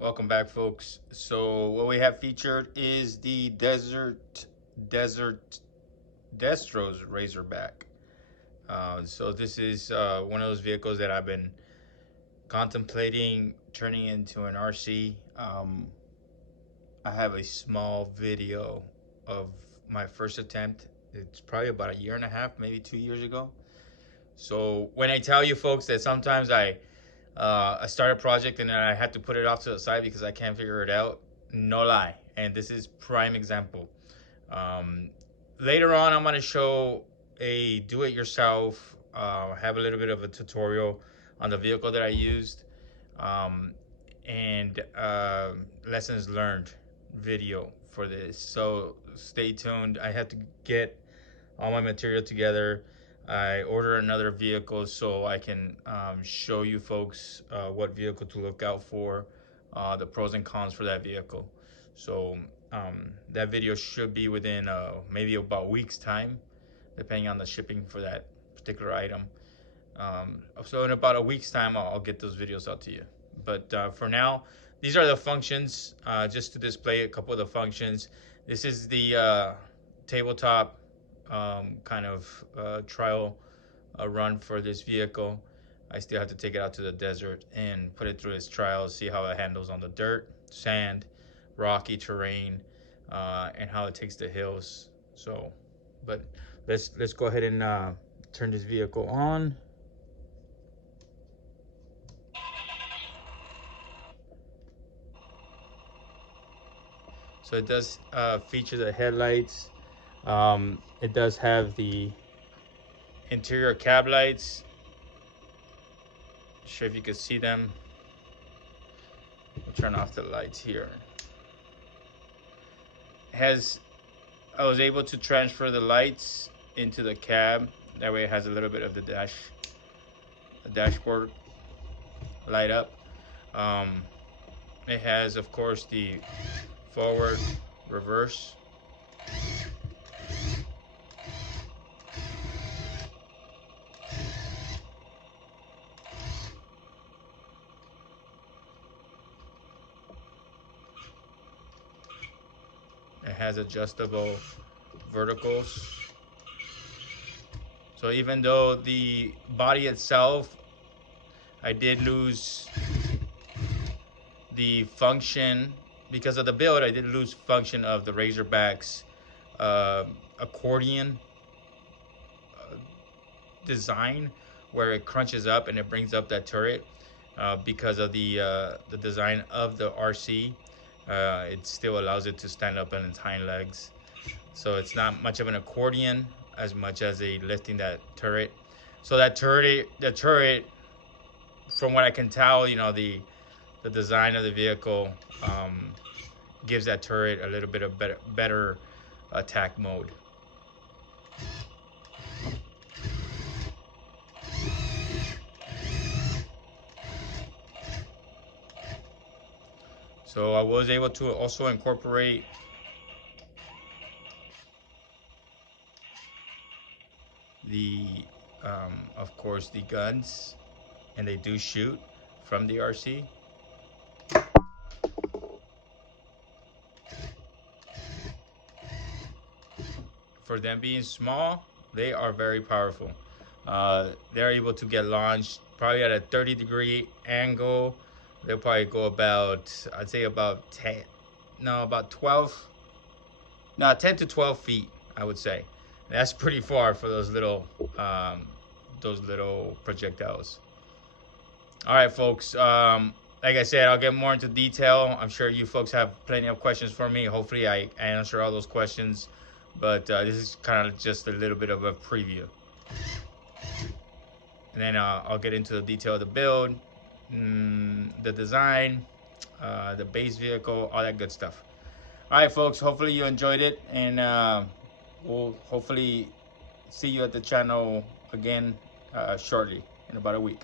Welcome back, folks. So what we have featured is the Desert Destros Razorback. So this is one of those vehicles that I've been contemplating turning into an RC. I have a small video of my first attempt. It's probably about a year and a half, maybe 2 years ago. So when I tell you folks that sometimes I start a project and then I had to put it off to the side because I can't figure it out. No lie. And this is prime example. Um, Later on, I'm going to show a do-it-yourself, have a little bit of a tutorial on the vehicle that I used, um, and lessons learned video for this. So stay tuned. I have to get all my material together. I order another vehicle so I can show you folks what vehicle to look out for, the pros and cons for that vehicle. So that video should be within maybe about a week's time, depending on the shipping for that particular item. So in about a week's time, I'll get those videos out to you. But for now, these are the functions, just to display a couple of the functions. This is the tabletop kind of trial run for this vehicle. I still have to take it out to the desert and put it through its trials, see how it handles on the dirt, sand, rocky terrain, and how it takes the hills. So, but let's go ahead and turn this vehicle on. So it does feature the headlights. It does have the interior cab lights. Not sure if you can see them. We'll turn off the lights here. I was able to transfer the lights into the cab. That way it has a little bit of the dashboard light up. It has, of course, the forward, reverse. It has adjustable verticals. So even though the body itself, I did lose the function because of the build. I did lose function of the Razorback's accordion design, where it crunches up and it brings up that turret. Because of the design of the RC, it still allows it to stand up on its hind legs. So it's not much of an accordion as much as a lifting that turret. So that the turret, from what I can tell, the design of the vehicle gives that turret a little bit of better attack mode. So I was able to also incorporate the, of course, the guns, and they do shoot from the RC. For them being small, they are very powerful. They're able to get launched probably at a 30-degree angle. They'll probably go about, I'd say about 10, no, about 12, no, 10 to 12 feet, I would say. That's pretty far for those little projectiles. All right, folks. Like I said, I'll get more into detail. I'm sure you folks have plenty of questions for me. Hopefully, I answer all those questions. But this is kind of just a little bit of a preview. And then I'll get into the detail of the build, the design, the base vehicle, all that good stuff. All right, folks. Hopefully you enjoyed it, and we'll hopefully see you at the channel again shortly, in about a week.